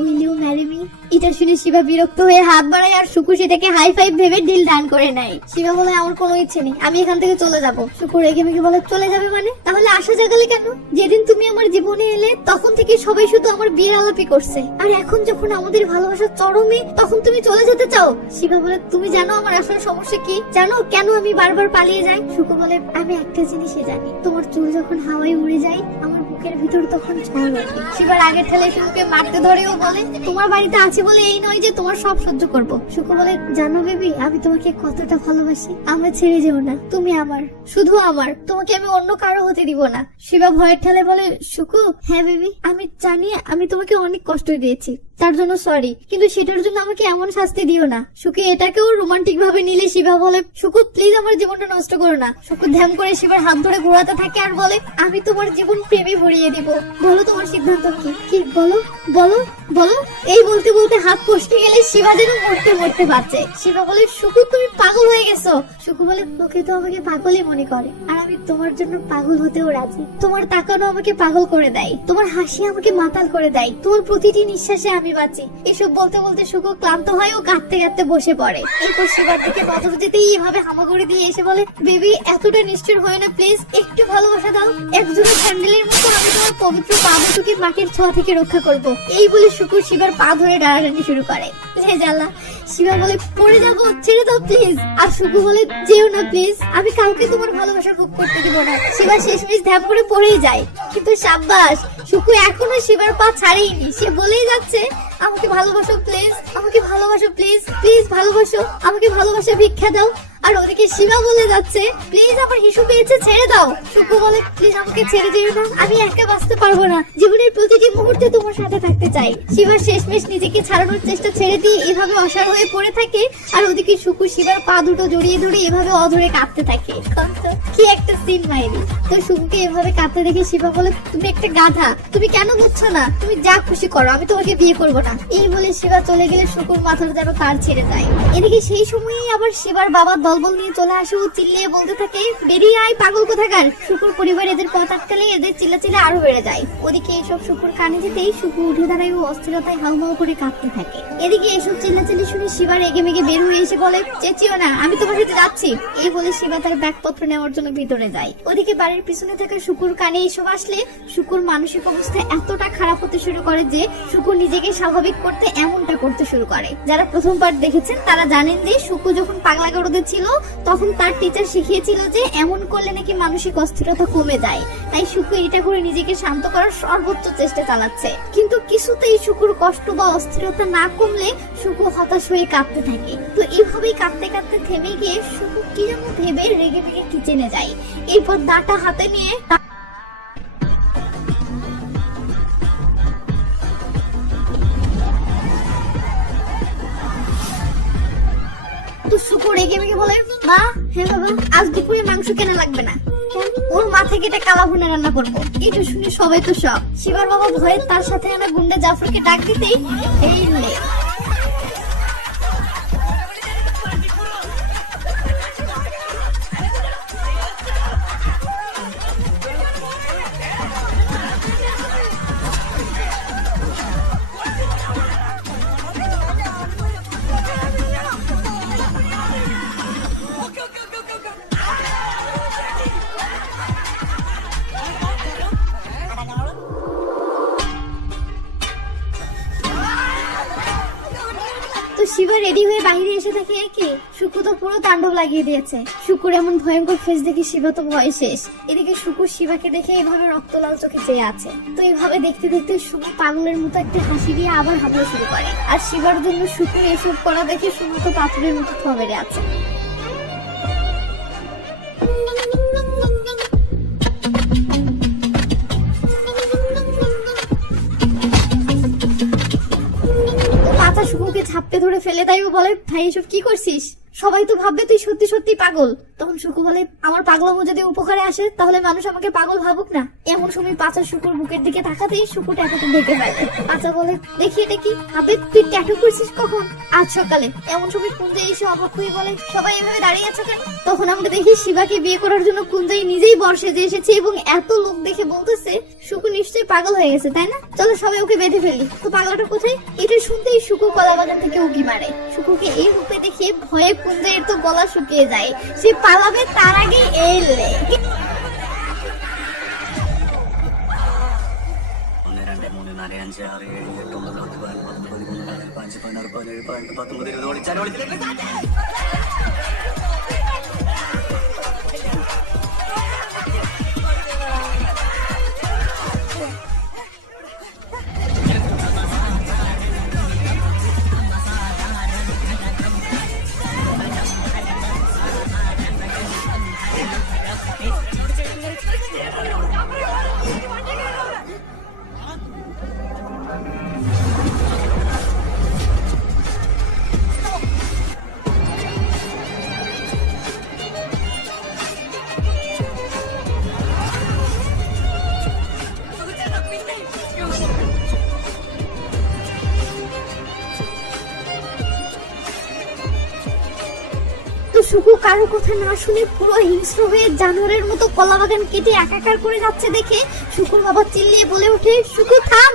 Will you marry me? এটা শুনে শিবা বিরক্ত হয়ে হাত বাড়ায় আর শুকু সেটাকে হাই ফাইভ ভেবে ডিল ডান করে নেয়। শিবা বলে, আমার কোনো ইচ্ছে নেই, আমি এখান থেকে চলে যাব। শুকু রেগে মেগে বলে, চলে যাবে মানে? তাহলে আসা জাগালে কেন? যেদিন তুমি আমার জীবনে এলে তখন থেকে সবাই শুধু আমার বিয়ের আলাপই করছে, আর এখন যখন আমাদের ভালোবাসার চরমে তখন তুমি চলে যেতে চাও। শিবা বলে, তুমি জানো আমার আসল সমস্যা কি? জানো কেন আমি বারবার পালিয়ে যাই? শুকু বলে, আমি একটা জিনিসই জানি, তোমার চুল যখন হাওয়ায় উড়ে যায় আমার বুকের ভিতর তখন ঝড় ওঠে। শিবার আগের ঠেলে শুকুকে মারতে ধরেও বলে, তোমার বাড়িতে আছে বলে এই নয় যে তোমার সব সহ্য করব। শুকু বলে, জানো বেবি, আমি তোমাকে কতটা ভালোবাসি, আমরা ছেড়ে যেও না, তুমি আমার, শুধু আমার, তোমাকে আমি অন্য কারো হতে দিব না। শিবা ভয়ের ঠেলে বলে, শুকু, হ্যাঁ বেবি, আমি জানি আমি তোমাকে অনেক কষ্ট দিয়েছি, তার জন্য সরি, কিন্তু সেটার জন্য আমাকে এমন শাস্তি দিও না। শুকু এটাকেও রোমান্টিক ভাবে নিলে শিবা বলে, শুকু প্লিজ আমার জীবনটা নষ্ট করো না। শুকু ধ্যান করে শিবার হাত ধরে ঘোরাতে থাকে আর বলে, আমি তোমার জীবন প্রেমে ভরিয়ে দিব, বলো তোমার সিদ্ধান্ত কি? কি বলো বলো বলো। এই বলতে বলতে হাত ফসকে গেলে শিবা যেন মরতে মরতে পারছে। শিবা বলে, শুকু তুমি পাগল হয়ে গেছো। শুকু বলে, লোকে তো আমাকে পাগলই মনে করে, আর আমি তোমার জন্য পাগল হতেও রাজি। তোমার তাকানো আমাকে পাগল করে দেয়, তোমার হাসি আমাকে মাতাল করে দেয়, তোমার প্রতিটি নিঃশ্বাসে আমি বাঁচি। এসব বলতে বলতে শুকু ক্লান্ত হয় ও কাঁদতে কাঁদতে বসে পড়ে। এরপর শিবার দিকে নজর যেতেই এভাবে হামাগুড়ি দিয়ে এসে বলে, বেবি এতটা নিষ্ঠুর হয় না প্লিজ, একটু ভালোবাসা দাও, একজনের স্যান্ডেলের মতো আমি তোমার পবিত্র পা দুটোকে মাটির ছোঁয়া থেকে রক্ষা করব। এই বলে শুকু শিবার পা ধরে টানাটানি শুরু করে। হে জ্বালা। শিবা বলে, পড়ে যাবো, ছেড়ে দাও প্লিজ। আর শুকু বলে, যেও না প্লিজ, আমি কাউকে তোমার ভালোবাসা ভোগ করতে দিব না। শিবা শেষমেশ ধ্যাপ করে পড়েই যায়। কিন্তু সাব্বাস, শুকু এখনো শিবার পা ছাড়েইনি, সে বলেই যাচ্ছে, আমাকে ভালোবাসো প্লিজ, আমাকে ভালোবাসো প্লিজ, প্লিজ ভালোবাসো, আমাকে ভালোবাসা ভিক্ষা দাও। আর ওদিকে শিবা বলে যাচ্ছে, প্লিজ আমার হিসু পেয়েছে, ছেড়ে দাও। শুকু বলে, প্লিজ আমাকে ছেড়ে দিও না, আমি একা বাঁচতে পারবো না, জীবনের প্রতিটি মুহূর্তে তোমার সাথে থাকতে চাই। শিবা শেষমেশ নিজেকে ছাড়ানোর চেষ্টা ছেড়ে দিয়ে এভাবে অসাড় হয়ে পড়ে থাকে। আর ওদিকে শুকু শিবার পা দুটো জড়িয়ে ধরে এভাবে অধরে কাঁদতে থাকে। কি একটা সিন মাইরি। তো শুকুকে এভাবে কাঁদতে দেখে শিবা বলে, তুমি একটা গাধা, তুমি কেন বুঝছো না, তুমি যা খুশি করো, আমি তোমাকে বিয়ে করবো না। এই বলে শিবা চলে গেলে শুকুর মাথার যেন তার ছেড়ে যায়। এদিকে সেই সময়ই আবার শিবার বাবা দলবল নিয়ে চলে আসে ও চিল্লিয়ে বলতে থাকে, বেরিয়ে আয় পাগল কোথাকার। শুকুর পরিবার এদের পথ আটকালে এদের চিল্লাচিল্লা আরো বেড়ে যায়। ওদিকে এসব শুকুর কানে যেতেই শুকু উঠে দাঁড়ায় ও অস্থিরতায় হাউমাউ করে কাঁদতে থাকে। এদিকে এসব চিল্লাচিল্লি শুনে শিবা রেগে মেগে বের হয়ে এসে বলে, চেঁচিও না, আমি তোমার সাথে যাচ্ছি। এই বলে শিবা তার ব্যাগপত্র নেওয়ার জন্য ভিতরে যায়। ওদিকে বাড়ির পিছনে থাকা শুকুর কানে এসব আসলে শুকুর মানসিক অবস্থা এতটা খারাপ হতে শুরু করে যে শুকুর নিজেকে স্বাভাবিক করতে এমনটা করতে শুরু করে। যারা প্রথম পার্ট দেখেছেন তারা জানেন যে শুকু যখন পাগলা গারদে ছিল তখন তার টিচার শিখিয়েছিল যে এমন করলে নাকি মানসিক অস্থিরতা কমে যায়। তাই শুকু এটা করে নিজেকে শান্ত করার সর্বোচ্চ চেষ্টা চালাচ্ছে, কিন্তু কিছুতেই শুকুর কষ্ট বা অস্থিরতা না কমলে শুকু হতাশ হয়ে কাঁদতে থাকে। তো এইভাবেই কাঁদতে কাঁদতে থেমে গিয়ে শুকু কি যেন ভেবে রেগে মেগে কিচেনে যায়। এরপর দাঁটা হাতে নিয়ে শুকু রেগে মেগে বলে, মা, হ্যাঁ বাবা, আজ দুপুরে মাংস কেনা লাগবে না, ওর মাথা কেটে কালা ভুনে রান্না করবো। এটা শুনে সবাই তো সব। শিবার বাবা ভয়ে তার সাথে আনা গুন্ডা জাফরকে ডাক দিতেই এই লে। শিবা রেডি হয়ে বাইরে এসে দেখে কি শুকু তো পুরো তাণ্ডব লাগিয়ে দিয়েছে। শুকুর এমন ভয়ঙ্কর ফেস দেখে শিবা তো ভয় শেষ। এদিকে শুকুর শিবাকে দেখে এইভাবে রক্ত লাল চোখে চেয়ে আছে। তো এইভাবে দেখতে দেখতে শুকু পাগলের মতো একটা হাসি দিয়ে আবার হামলা শুরু করে। আর শিবার জন্য শুকুর এসব করা দেখে শুকু তো পাথরের মতো থবেড়ে আছে। শুকুকে ছাপতে ধরে ফেলে তাই ও বলে, ভাই এসব কি করছিস? সবাই তো ভাববে তুই সত্যি সত্যি পাগল। তখন শুকু বলে, আমার পাগলামো যদি উপকারে আসে তাহলে মানুষ আমাকে পাগল ভাবুক না। এমন সময় পাঁচা শুকুর বুকের দিকে তাকাতেই শুকু ট্যাটুতে ঢেকে ফেলে। পাঁচা বলে, দেখি এটা কি? আবে তুই ট্যাটু করছিস কখন? আজ সকালে। এমন সময় কুঞ্জয় এসে অবাক হয়ে বলে, সবাই এভাবে দাঁড়িয়ে আছে কেন? তখন আমরা দেখি শিবাকে বিয়ে করার জন্য কুঞ্জয় নিজেই বর্ষে যে এসেছে এবং এত লোক দেখে বলতেছে শুকু নিশ্চয়ই পাগল হয়ে গেছে, তাই না? চলো সবাই ওকে বেঁধে ফেলি। তো পাগলাটা কোথায়? এটা শুনতেই শুকু কলা বাগান থেকে উকি মারে। শুকুকে এই রূপে দেখে ভয়ে কুঞ্জয়ের তো গলা শুকিয়ে যায়। সে পালাবে তার আগে এলে। শুকু কারো কথা না শুনে পুরো হিংস্র হয়ে জানোয়ারের মতো কলা বাগান কেটে একাকার করে যাচ্ছে দেখে শুকুর বাবা চিল্লিয়ে বলে ওঠে, শুকু থাম।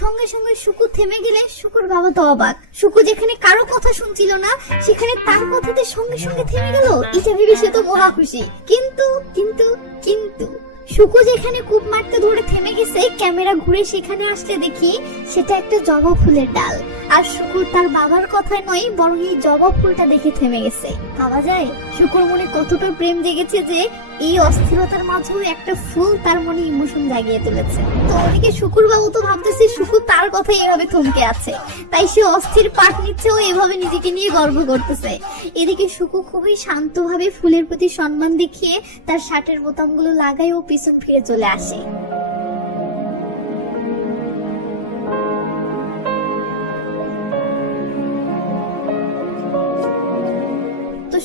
সঙ্গে সঙ্গে শুকু থেমে গেলে শুকুর বাবা তো অবাক। শুকু যেখানে কারো কথা শুনছিল না সেখানে তার কথাতে সঙ্গে সঙ্গে থেমে গেল, এটা ভেবে সে তো মহা খুশি। কিন্তু কিন্তু কিন্তু শুকু যেখানে কূপ মারতে ধরে থেমে গেছে, ক্যামেরা ঘুরে সেখানে আসলে দেখি সেটা একটা জবা ফুলের ডাল। আর শুকুর তার বাবার কথায় নয় বরং এই জবা ফুলটা দেখে থেমে গেছে। ভাবা যায় শুকুর মনে কতটা প্রেম জেগেছে যে এই অস্থিরতার মাঝেও একটা ফুল তার মনে ইমোশন জাগিয়ে তুলেছে। তো ওদিকে শুকুর বাবু তো ভাবতেছে শুকুর তার কথা এভাবে থমকে আছে, তাই সে অস্থির পাট নিচ্ছে ও এভাবে নিজেকে নিয়ে গর্ব করতেছে। এদিকে শুকু খুবই শান্তভাবে ফুলের প্রতি সম্মান দেখিয়ে তার শার্টের বোতামগুলো লাগায় ও পিছন ফিরে চলে আসে।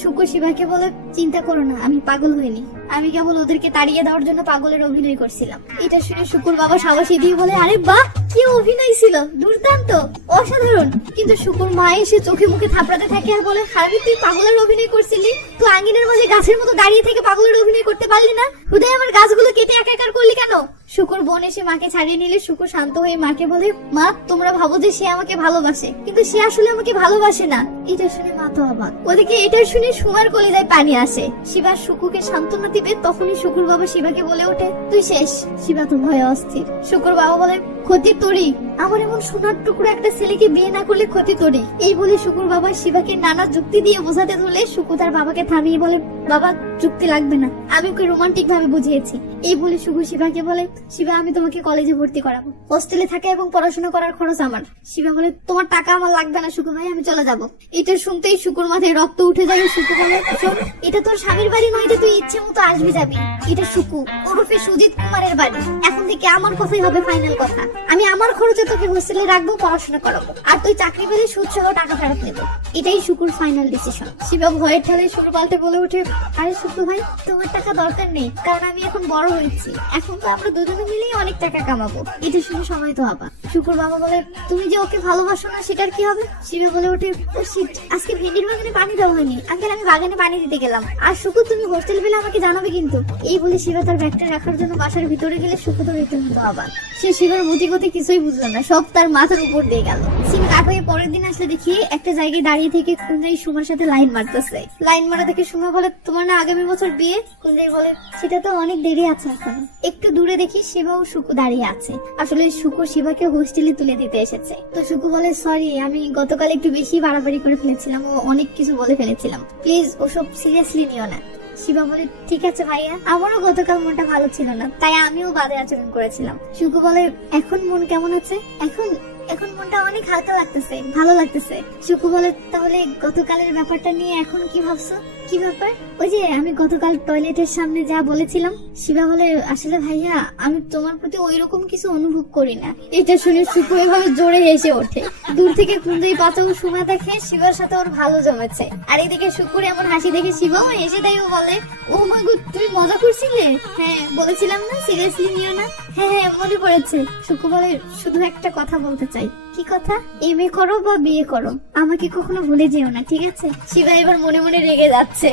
শুকু শিবাকে বলে, চিন্তা করো না, আমি পাগল হইনি, আমি কেবল ওদেরকে তাড়িয়ে দেওয়ার জন্য পাগলের অভিনয় করছিলাম। এটা শুনে শুকুর বাবা সাবাসী দিয়ে বলে, আরে বাহ, কি অভিনয় ছিল, দুর্দান্ত, অসাধারণ। কিন্তু শুকুর মা এসে চোখে মুখে থাপড়াতে থাকে আর বলে, হারবি তুই পাগলের অভিনয় করছিলি? তুই আঙ্গিনের মাঝে গাছের মতো দাঁড়িয়ে থেকে পাগলের অভিনয় করতে পারলি না? হুদাই আমার গাছগুলো কেটে একাকার করলি কেন? শুকুর বোন এসে মাকে ছাড়িয়ে নিলে শুকুর শান্ত হয়ে মাকে বলে, মা তোমরা ভাবো যে সে আমাকে ভালোবাসে, কিন্তু সে আসলে আমাকে ভালোবাসে না। এটা শুনে মা তো অবাক। ওদিকে এটা শুনে সুমার কলিজায় পানি আসে। শিবা শুকুকে সান্ত্বনা দিবে তখনই শুকুর বাবা শিবাকে বলে ওঠে, তুই শেষ। শিবা তো ভয়ে অস্থির। শুকুর বাবা বলে, ক্ষতি তোরই, আমার এমন সোনার টুকরো একটা ছেলেকে বিয়ে না করলে ক্ষতি তোরই। এই বলে শুকুর বাবা শিবাকে নানা যুক্তি দিয়ে বোঝাতে ধরলে শুকু তার বাবাকে থামিয়ে বলে, বাবা যুক্তি লাগবে না, আমি ওকে রোমান্টিক ভাবে বুঝিয়েছি। এই বলে শুকু শিবাকে বলে, শিবা আমি তোমাকে কলেজে ভর্তি করাবো, হোস্টেলে থাকা এবং পড়াশোনা করার খরচ আমার। শিবা বলে, তোমার টাকা আমার লাগবে না শুকু ভাই, আমি চলে যাবো। এটা শুনতেই শুকুর মাথায় রক্ত উঠে যায়। শুকু বলে, শোন, এটা তোর স্বামীর বাড়ি নয় যে তুই ইচ্ছে মতো আসবি যাবি, এটা শুকু ওরফে সুজিত কুমারের বাড়ি। এখন থেকে আমার কথাই হবে ফাইনাল কথা, আমি আমার খরচে তোকে হোস্টেলে রাখবো, পড়াশোনা করাবো, আর তুই চাকরি পেলে সুদ সহ টাকা ফেরত নেবো। এটাই শুকুর ফাইনাল ডিসিশন। শিবা ভয়ের ঠেলে শুরু পাল্টে বলে ওঠে, আরে শুকু ভাই তোমার টাকা দরকার নেই, কারণ আমি এখন বড় হয়েছি, এখন তো আমরা দুজনে মিলেই অনেক টাকা কামাবো। এটা শুনে সময় তো আবার। শুকুর বাবা বলে, তুমি যে ওকে ভালোবাসো না সেটার কি হবে? শিবা বলে ওঠে, ও শিট, আজকে ভেন্ডির বাগানে পানি দেওয়া হয়নি আঙ্কেল, আমি বাগানে পানি দিতে গেলাম। আর শুকু তুমি হোস্টেল পেলে আমাকে জানাবে কিন্তু। এই বলে শিবা তার ব্যাগটা রাখার জন্য বাসার ভিতরে গেলে শুকু তো রীতিমতো আবার। সে শিবার বুদ্ধিগতি কিছুই বুঝলো না, সব তার মাথার উপর দিয়ে গেল। সিন কাট হয়ে পরের দিন আসলে দেখি একটা জায়গায় দাঁড়িয়ে থেকে কুঞ্জাই সুমার সাথে লাইন মারতেছে। লাইন মারা দেখে সুমা বলে, তোমার না আগামী বছর বিয়ে? কুঞ্জাই বলে, সেটা তো অনেক দেরি আছে এখন। একটু দূরে দেখি শিবা ও শুকু দাঁড়িয়ে আছে। আসলে শুকু শিবাকে হোস্টেলে তুলে দিতে এসেছে। তো শুকু বলে, সরি, আমি গতকাল একটু বেশি বাড়াবাড়ি করে ফেলেছিলাম ও অনেক কিছু বলে ফেলেছিলাম, প্লিজ ওসব সিরিয়াসলি নিও না। শিবা বলে, ঠিক আছে ভাইয়া, আমারও গতকাল মনটা ভালো ছিল না, তাই আমিও বাজে আচরণ করেছিলাম। শুকু বলে, এখন মন কেমন আছে? এখন এখন মনটা অনেক হালকা লাগতেছে, ভালো লাগতেছে। শুকু বলে, তাহলে গতকালের ব্যাপারটা নিয়ে এখন কি ভাবছো? কি ব্যাপার? ওই যে আমি গতকাল টয়লেটের সামনে যা বলেছিলাম। শিবা বলে, আসলে ভাইয়া আমি তোমার প্রতি ওইরকম কিছু অনুভব করি না। এটা শুনে শুকু এভাবে জোরে হেসে ওঠে। দূর থেকে কুঞ্জই পাতা ও সুমা দেখে শিবার সাথে ওর ভালো জমেছে। আর এদিকে শুকুর এমন হাসি দেখে শিবাও হেসে দেয় ও বলে, ও মাই গড, তুমি মজা করছিলে? হ্যাঁ বলেছিলাম না সিরিয়াসলি নিও না। হ্যাঁ হ্যাঁ মনে পড়েছে। শুকু বলে, শুধু একটা কথা বলতে চাই। কি কথা? এমএ করো বা বিয়ে করো, আমাকে কখনো ভুলে যেও না, ঠিক আছে? শিবা এবার মনে মনে রেগে যাচ্ছে।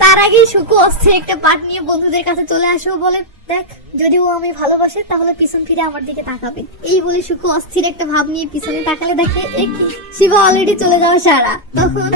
তার আগেই শুকু অস্থির একটা পাট নিয়ে বন্ধুদের কাছে চলে আসে ও বলে, দেখ, যদি ও আমি ভালোবাসে তাহলে পিছন ফিরে আমার দিকে তাকাবে। এই বলে শুকু অস্থির একটা ভাব নিয়ে পিছনে তাকালে দেখে কি শিবা অলরেডি চলে যাওয়া সারা। তখন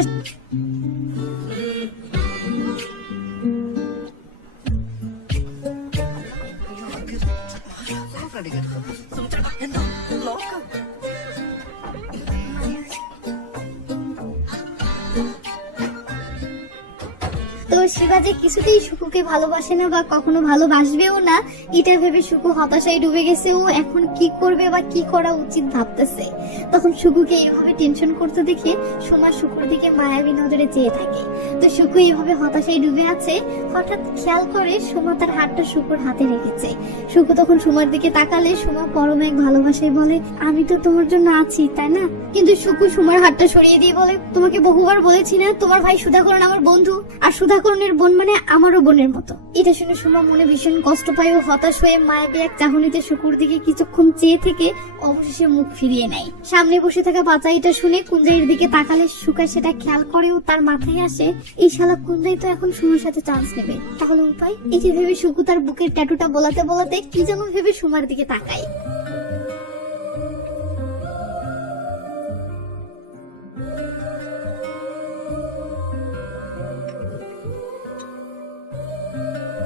তো শিবা যে কিছুতেই শুকুকে ভালোবাসে না বা কখনো ভালোবাসবেও না, এটা ভেবে শুকু হতাশায় ডুবে গেছে। ও এখন কি করবে বা কি করা উচিত ভাবতেছে। তখন শুকুকে এইভাবে টেনশন করতে দেখে সুমা শুকুর দিকে মায়াবী নজরে চেয়ে থাকে। তো শুকু এইভাবে হতাশায় ডুবে আছে, হঠাৎ খেয়াল করে সুমা তার হাতটা শুকুর হাতে রেখেছে। শুকু তখন সুমার দিকে তাকালে সুমা পরম এক ভালোবাসায় বলে, আমি তো তোমার জন্য আছি, তাই না? কিন্তু শুকু সুমার হাতটা সরিয়ে দিয়ে বলে, তোমাকে বহুবার বলেছি না তোমার ভাই সুধাকরণ আমার বন্ধু, আর সুধাকরণ সুধাকরণের বোন মানে আমারও বোনের মতো। এটা শুনে সুমা মনে ভীষণ কষ্ট পায় ও হতাশ হয়ে মায়াবী এক চাহনিতে শুকুর দিকে কিছুক্ষণ চেয়ে থেকে অবশেষে মুখ ফিরিয়ে নেয়। সামনে বসে থাকা বাচাইটা শুনে কুঞ্জাইয়ের দিকে তাকালে সুকা সেটা খেয়াল করেও তার মাথায় আসে এই শালা কুঞ্জাই তো এখন সুমার সাথে চান্স নেবে, তাহলে উপায়? এটি ভেবে সুকু তার বুকের ট্যাটুটা বলাতে বলাতে কি যেন ভেবে সুমার দিকে তাকায়।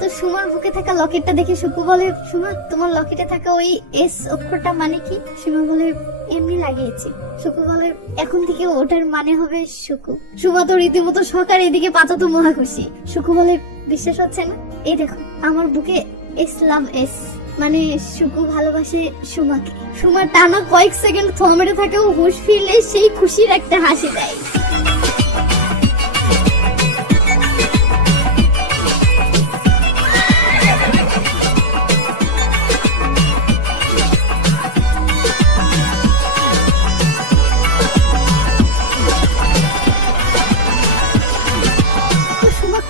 তো সুমার বুকে থাকা লকেটটা দেখে সুকু বলে, সুমা তোমার লকেটে থাকা ওই এস অক্ষরটা মানে কি? সুমা বলে, এমনি লাগিয়েছি। সুকু বলে, এখন থেকে ওটার মানে হবে সুকু। সুমা তো রীতিমতো সকার এদিকে পাতা তো মহা খুশি। সুকু বলে, বিশ্বাস হচ্ছে না? এই দেখো আমার বুকে এস লাভ এস, মানে সুকু ভালোবাসে সুমাকে। সুমার টানা কয়েক সেকেন্ড থমেটে থাকেও হুঁশ ফিরলে সেই খুশির একটা হাসি দেয়।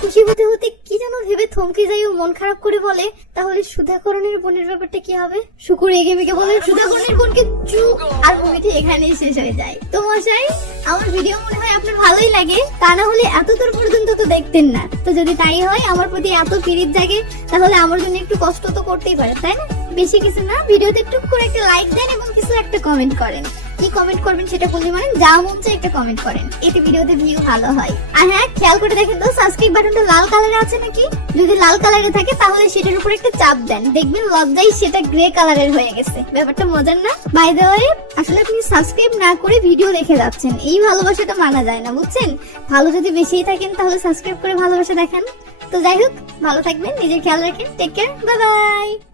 খুশি হতে হতে কি যেন ভেবে থমকে যাই ও মন খারাপ করে বলে, তাহলে সুধাকরণের বোনের ব্যাপারটা কি হবে? শুকুর এগে মেগে বলে, সুধাকরণের বোনকে চুপ। আর মুভিটি এখানেই শেষ হয়ে যায়। তো মশাই, আমার ভিডিও মনে হয় আপনার ভালোই লাগে, তা না হলে এত দূর পর্যন্ত তো দেখতেন না। তো যদি তাই হয়, আমার প্রতি এত পিরিত জাগে, তাহলে আমার জন্য একটু কষ্ট তো করতেই পারে, তাই না? বেশি কিছু না, ভিডিওতে একটু করে একটা লাইক দেন এবং কিছু একটা কমেন্ট করেন। কি কমেন্ট করবেন সেটা বলতে পারেন, যা মন চায় একটা কমেন্ট করেন, এতে ভিডিওতে ভিউ ভালো হয়। আর হ্যাঁ, খেয়াল করে দেখেন তো সাবস্ক্রাইব বাটনটা লাল কালারে আছে নাকি। যদি লাল কালারে থাকে তাহলে সেটার উপর একটা চাপ দেন, দেখবেন লজ্জায় সেটা গ্রে কালারের হয়ে গেছে। ব্যাপারটা মজার না? বাই দ্য ওয়ে, আসলে আপনি সাবস্ক্রাইব না করে ভিডিও দেখে যাচ্ছেন, এই ভালোবাসাটা মানা যায় না, বুঝছেন? ভালো যদি বেশিই থাকেন তাহলে সাবস্ক্রাইব করে ভালোবাসা দেখান। তো যাই হোক, ভালো থাকবেন, নিজের খেয়াল রাখেন, টেক কেয়ার, বাই বাই।